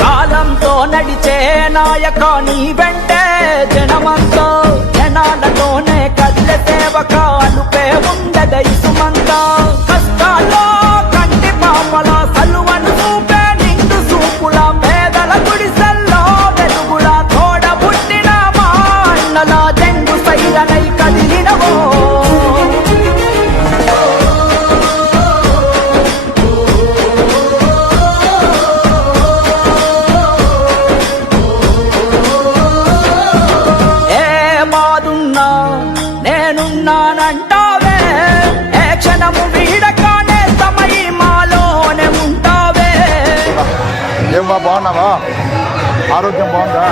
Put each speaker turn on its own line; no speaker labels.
కాలంతో నడిచే నాయక నీ వెంటే జనమంతో జనాలతోనే కదిలే సేవక అనుపే ఉండదై సుమంత. సైరనై కదిలినవో? నేనున్నానంటావే? ఏ క్షణము వీడకానే సమయ మాలోనే ఉంటావే?
ఏం బా బాగున్నావా? ఆరోగ్యం బాగుందా?